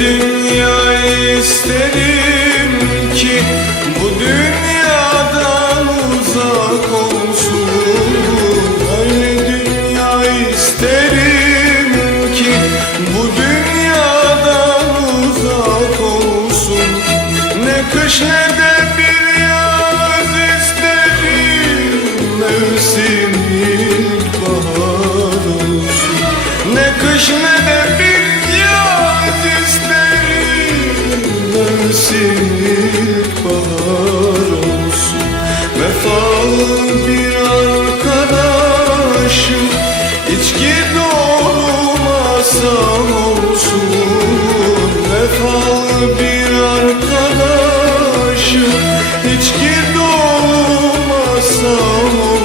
dünya isterim ki bu dünyadan uzak olsun. Öyle dünya isterim ki bu dünyadan uzak olsun. Ne kış ne de bir yaz isterim Mevsim ilkbahar olsun. Ne kış ne de Mevsim ilkbahar olsun. Vefalı bir arkadaşım İçki dolu masam olsun. Vefalı bir arkadaşım İçki dolu masam olsun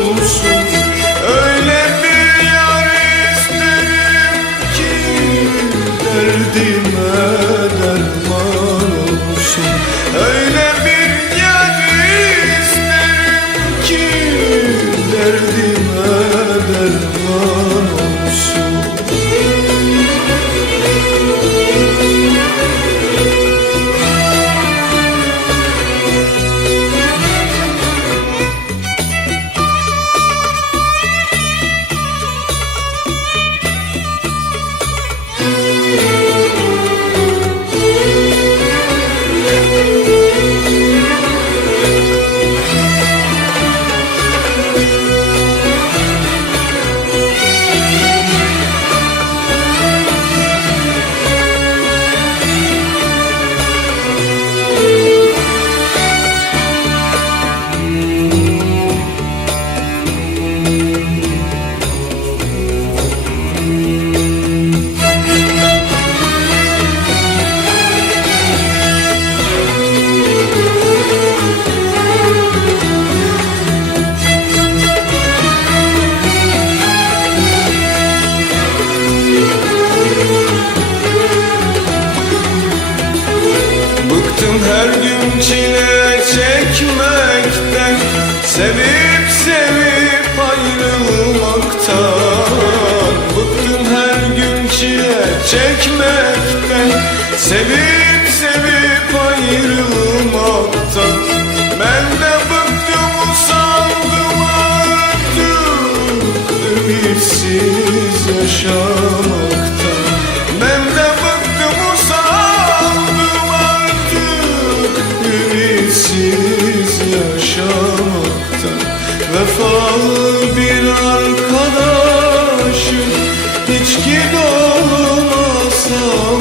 Sevip sevip ayrılmaktan Bıktım her gün çile çekmekten. Sevip sevip ayrılmaktan Ben de bıktım usandım artık Ümitsiz yaşamaktan İçki dolu masam olsun Vefalı